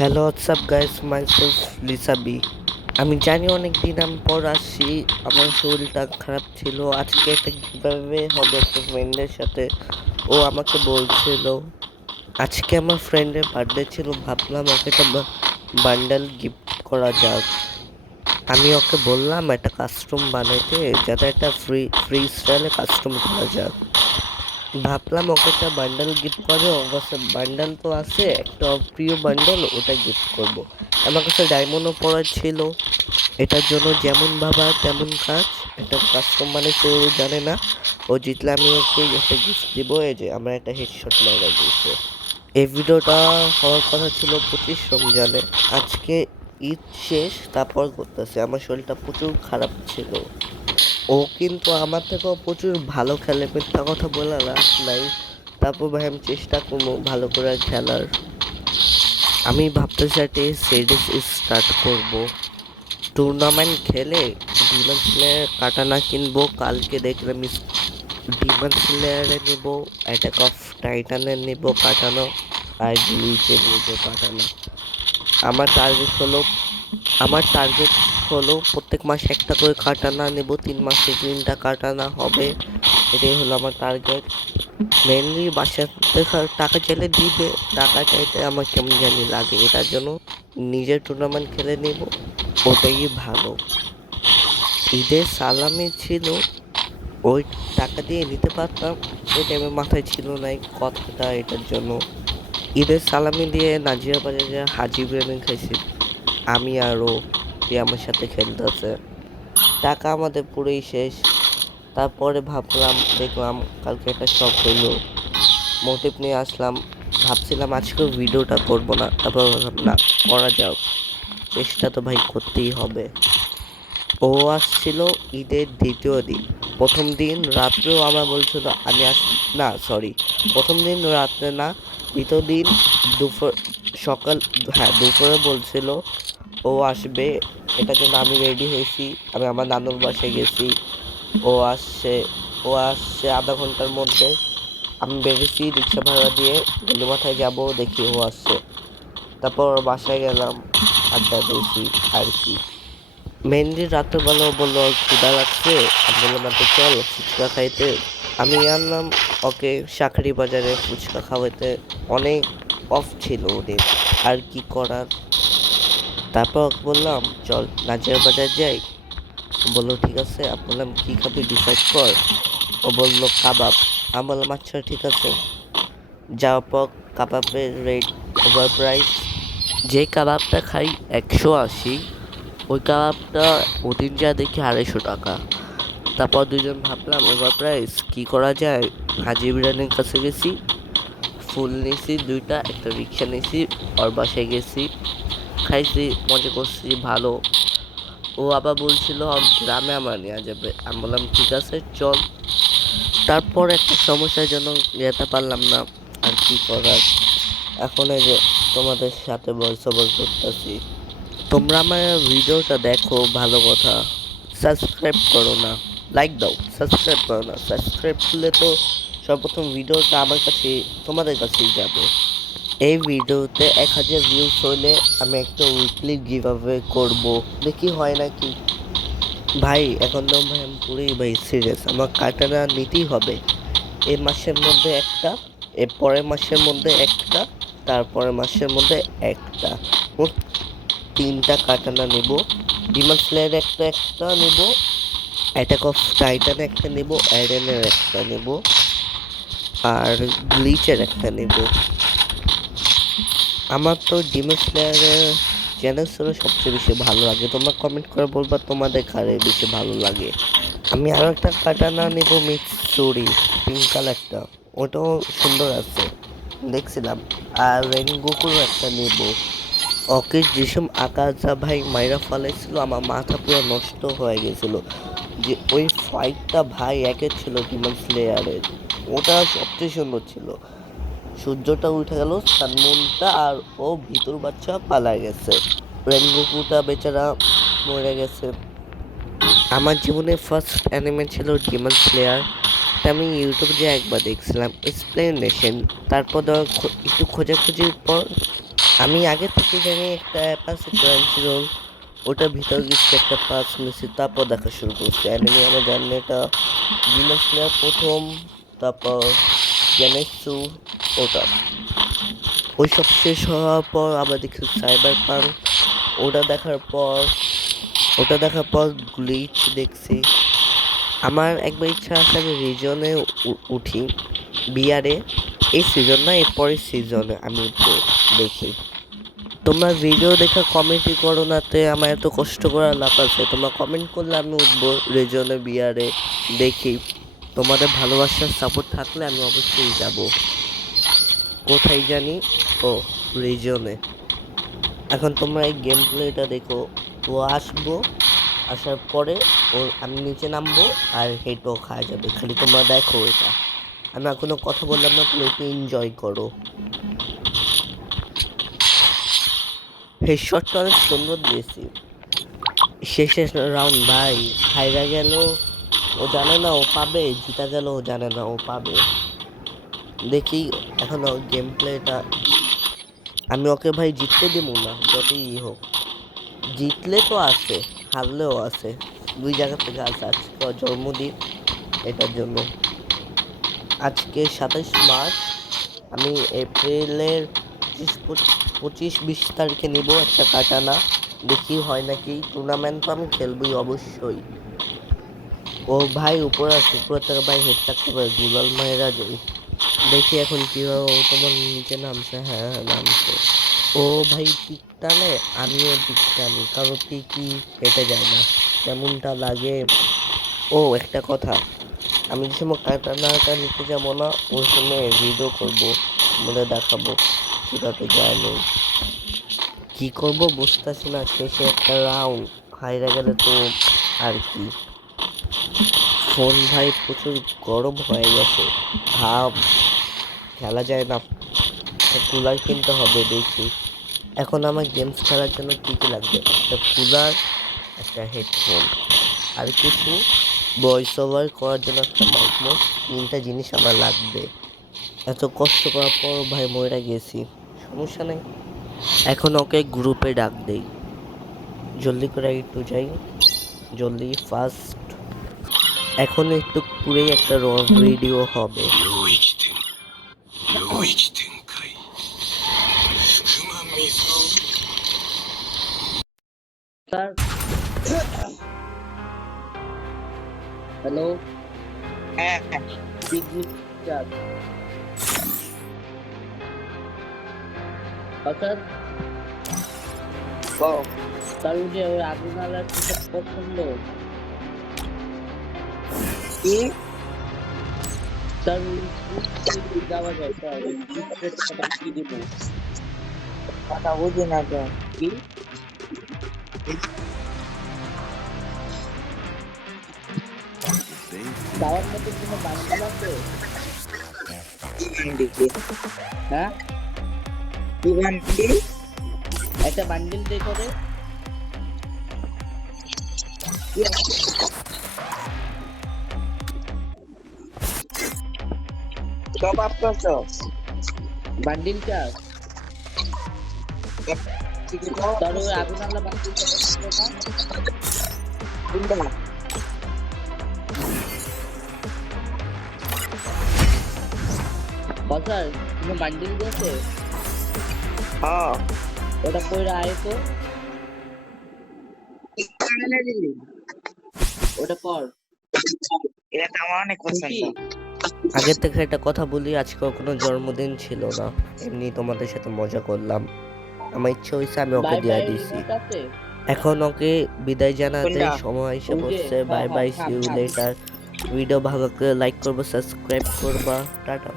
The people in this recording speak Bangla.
হ্যালো হোয়াটসঅ্যাপ গাইস মাইসেলফ লিসাবি। আমি জানি অনেক দিন আমি পর আসছি, আমার শরীরটা খারাপ ছিল। আজকে একটা গিভঅ্যাওয়ে হবে একটা ফ্রেন্ডের সাথে, ও আমাকে বলছিল। আজকে আমার ফ্রেন্ডের বার্থডে ছিল, ভাবলাম ওকে একটা বান্ডেল গিফট করা যাক। আমি ওকে বললাম একটা কাস্টম বানাইতে, যাতে একটা ফ্রি স্টাইলে কাস্টম করা যাক। ভাবলাম ওকে একটা বান্ডেল গিফট করবো, ওর কাছে বান্ডেল তো আছে, একটা প্রিয় বান্ডেল ওটা গিফট করব। আমার কাছে ডায়মন্ডও পড়া ছিল। এটার জন্য যেমন ভাবা তেমন কাজ। একটা কাস্টম মানে তো ও জানে না, ও জিতলে আমি ওকে একটা গিফট দিব। এই যে আমরা একটা হেডশট মারা দিয়েছে। এই ভিডিওটা হওয়ার কথা ছিল 25 রমজানে। আজকে ঈদ শেষ, তারপর করতেছে। আমার শরীরটা প্রচুর খারাপ ছিল। ও কিন্তু আমার থেকেও প্রচুর ভালো খেলে, মিথ্যা কথা বলে লাভ নাই। তারপর ভাই আমি চেষ্টা করবো ভালো করে খেলার। আমি ভাবতেছি একটা সিরিজ স্টার্ট করব। টুর্নামেন্ট খেলে ডিমন স্লেয়ার কাটানা কিনবো। কালকে দেখলাম ডিমন স্লেয়ারে নিব, অ্যাটাক অফ টাইটানের নিব কাটানো, আর ব্লিচে নিব কাটানো। আমার টার্গেট হলো প্রত্যেক মাসে একটা করে কাটানা নেব, 3 মাসে 3টা কাটানা হবে। এটাই হলো আমার টার্গেট। মেনলি বাসার থেকে টাকা চাইলে দিবে, টাকা চাইতে আমার কেমন জানি লাগে। এটার জন্য নিজের টুর্নামেন্ট খেলে নেব, ওটাই ভালো। ঈদের সালামি ছিল, ওই টাকা দিয়ে নিতে পারতাম, ওই টাইমে মাথায় ছিল না এই কথাটা। এটার জন্য ঈদের সালামি দিয়ে নাজিরা বাজারে হাজি বিরিয়ানি খাইছি আমি, আরও যে আমার সাথে খেলতেছে। টাকা আমাদের পুরোই শেষ। তারপরে দেখলাম কালকে একটা শখ হইলো, মোটিভ নিয়ে আসলাম। ভাবছিলাম আজকেও ভিডিওটা করব না, তারপর ভাবলাম না, করা যাক, চেষ্টা তো ভাই করতেই হবে। ও আসছিল ঈদের দ্বিতীয় দিন। প্রথম দিন রাত্রেও আমার বলছিল আমি না সরি, প্রথম দিন রাত্রে না, দ্বিতীয় দিন দুপুর সকাল, হ্যাঁ দুপুরে বলছিল ও আসবে। এটার জন্য আমি রেডি হয়েছি, আমি আমার নানুর বাসায় গেছি। ও আসছে ও আসছে আধা ঘন্টার মধ্যে। আমি বেরিয়েছি রিক্সা ভাড়া দিয়ে, গলিমাথায় যাব, দেখি ও আসছে। তারপর বাসায় গেলাম, আড্ডা দিয়েছি আর কি। মেনলি রাত্রেবেলা ও বললো ওর ক্ষুধা লাগছে, আমি বললাম আচ্ছা চল ফুচকা খাইতে। আমি আনলাম ওকে শাঁখারি বাজারে ফুচকা খাওয়াইতে। অনেক অফ ছিল ওদের, আর কি করার। তারপর ওকে বললাম চল নাজিরা বাজার যাই। ও বললো ঠিক আছে। আমি বললাম কি খাবি ডিসাইড কর। ও বললো কাবাব। আমি বললাম আচ্ছা ঠিক আছে। যাওয়ার পর কাবাবের রেট ওভার প্রাইস। যে কাবাবটা খাই 180, ওই কাবাবটা ওদিন যা দেখি 250 টাকা। তারপর দুজন ভাবলাম ওভার প্রাইস, কী করা যায়। হাজি বিরিয়ানির কাছে গেছি, ফুল নিয়েছি 2টা, একটা রিক্সা নিয়েছি, ওর বাসায় গেছি, খাইছি, মজা করছি ভালো। ও আবার বলছিল গ্রামে আমার নেওয়া যাবে। আমি বললাম ঠিক আছে চল। তারপর একটা সমস্যার জন্য যেতে পারলাম না, আর কি করার। এখন এই যে তোমাদের সাথে ভয়েস ওভার করতেছি। তোমরা আমার ভিডিওটা দেখো ভালো কথা, সাবস্ক্রাইব করো না, লাইক দাও, সাবস্ক্রাইব করো না। সাবস্ক্রাইব করলে তো সর্বপ্রথম ভিডিওটা আমার কাছে, তোমাদের কাছেই যাবে। এই ভিডিওতে 1000 ভিউজ হইলে আমি একটা উইকলি গিভ অ্যাওয়ে করবো, দেখি হয় নাকি। ভাই এখন তো ভাই আমি পুরোই ভাই সিরিয়াস, আমার কাটানা নিতেই হবে। এই মাসের মধ্যে একটা, এর পরের মাসের মধ্যে একটা, তারপরের মাসের মধ্যে একটা, মোট 3টা কাটানা নেব। ডিমন স্লেয়ার একটা নেব, অ্যাটাক অফ টাইটান একটা নেব, অ্যারেনের একটা নেব, আর ব্লিচের একটা নেব। আমার তো ডিমন স্লেয়ারের চ্যানেল সবচেয়ে বেশি ভালো লাগে। তোমরা কমেন্ট করে বলবা তোমাদের কারে বেশি ভালো লাগে। আমি আরও একটা কাটানা নেব, মিক্সুরি, পিঙ্ক কালারটা, ওটাও সুন্দর আছে দেখছিলাম। আর রেনগোকুরও একটা নেব। ওকে যেসব আকাশা ভাই মাইরা ফেলাইছিল, আমার মাথা পুরো নষ্ট হয়ে গেছিল। যে ওই ফাইটটা ভাই একের ছিল ডিমন স্লেয়ারের, ওটা সবচেয়ে সুন্দর ছিল। সূর্যটা উঠে গেল, সানমুনটা, আর ও ভিতর বাচ্চা পালায় গেছে। রেনগোকুটা বেচারা মরে গেছে। আমার জীবনে ফার্স্ট অ্যানিমে ছিল ডিমন স্লেয়ার। তা আমি ইউটিউবে যে একবার দেখছিলাম এক্সপ্লেনেশন, তারপর একটু খোঁজাখুঁজির পর আমি আগে থেকে জানি একটা অ্যাপ আছে ক্রাঞ্চিরোল, ওটার ভিতর গেছি, একটা পাস নিয়েছি, তারপর দেখা শুরু করছি অ্যানিমে। আমার জানি এটা ডিমন স্লেয়ার প্রথম, তারপর জেনেসু, ওটা ওইসব শেষ হওয়ার পর আবার দেখি সাইবার পাঙ্ক, ওটা দেখার পর গ্লিচ দেখছি। আমার একবার ইচ্ছা আছে আমি রিজনে উঠি, বিয়ারে। এই সিজন না, এর পরের সিজনে আমি উঠবো, দেখি। তোমরা ভিডিও দেখে কমেন্টই করো নাতে আমার এত কষ্ট করার লাভ আছে? তোমরা কমেন্ট করলে আমি উঠবো রিজনে, বিয়ারে, দেখি। তোমাদের ভালোবাসার সাপোর্ট থাকলে আমি অবশ্যই যাব। কোথায় জানি? ও, রিজনে। এখন তোমরা এই গেম প্লেটা দেখো। ও আসবো, আসার পরে আমি নিচে নামবো আর হেঁটেও খাওয়া যাবে, খালি তোমরা দেখো এটা। আমি এখনো কথা বললাম না, তুমি একটু এনজয় করো। হেডশটটা অনেক সুন্দর দিয়েছি। শেষে রাউন্ড ভাই হাইরা গেল, ও জানে না ও পাবে, জিতা গেল ও জানে না ও পাবে। দেখি এখনো গেম প্লেটা। আমি ওকে ভাই জিততে দিব না, যতই হোক। জিতলে তো আছে, হারলেও আছে, দুই জায়গা থেকে আছে। আজকে ওর জন্মদিন, এটার জন্য। আজকে 27 মার্চ, আমি এপ্রিলের 25-20 তারিখে নিব একটা কাটানা। দেখি হয় নাকি। টুর্নামেন্ট তো আমি খেলবই অবশ্যই। ও ভাই উপরে আছে, উপরে থেকে ভাই হেড থাকতে পারে, গুলাল মায়েরা যাই। দেখি এখন কিভাবে ও তোমার নিচে নামছে। হ্যাঁ হ্যাঁ নামছে। ও ভাই পিক টানে, আমিও পিক টানি, কারো পিকই হেঁটে যায় না, কেমনটা লাগে। ও একটা কথা, আমি যে সময় কাটানাটা নিতে যাবো না, ওই সময় ভিডিও করবো, বলে দেখাবো কীভাবে যায় নেই। কী করবো বুঝতেছি না। শেষে একটা রাউন্ড হাইরা গেলে তো আর কি। ফোন ভাই প্রচুর গরম হয়ে গেছে, ভাব খেলা যায় না, কুলার কিনতে হবে। দেখি এখন আমার গেমস খেলার জন্য কী কী লাগবে, একটা কুলার, একটা হেডফোন, আর কিছু ভয়েস ওভার করার জন্য একটা মাইক। 3টা জিনিস আমার লাগবে। এত কষ্ট করার পর ভাই মরে গেছি, সমস্যা নেই। এখন ওকে গ্রুপে ডাক দেই, জলদি করে একটু যাই, জলদি ফাস্ট। এখন একটু পুরেই একটা র ভিডিও হবে। স্যার হ্যালো, হ্যাঁ স্যার স্যার যে ওই আগুনালার টিকিট পছন্দ কি স্যার, যাওয়া যায় স্যার, কি দিব কথা বুঝি না তো কি? যাওয়ার মতো কোনো বান্ডিল আছে? হ্যাঁ, কি বান্ডিল? একটা বান্ডিল দে করে। টপ আপ করছো? বান্ডিল চাস? তোর ওই আগুনালা বান্ডিলটা পছন্দ না? কোনটা? বসার কোনো বান্ডিল দিয়েছে? হ্যাঁ ওটা কইরা আয় তো, এনে দিলি ওটা কর। এটা আমার অনেক পছন্দ। আগের থেকে একটা কথা বলি, আজকে কোনো জন্মদিন ছিল না, এমনি তোমাদের সাথে মজা করলাম। আমার ইচ্ছা হয়েছে আমি ওকে দিয়ে দিছি। এখন ওকে বিদায় জানাতে সময় এসে পড়ছে। Bye bye, see you later. Video ভালো করে লাইক করবো, সাবস্ক্রাইব করবা, টাটা।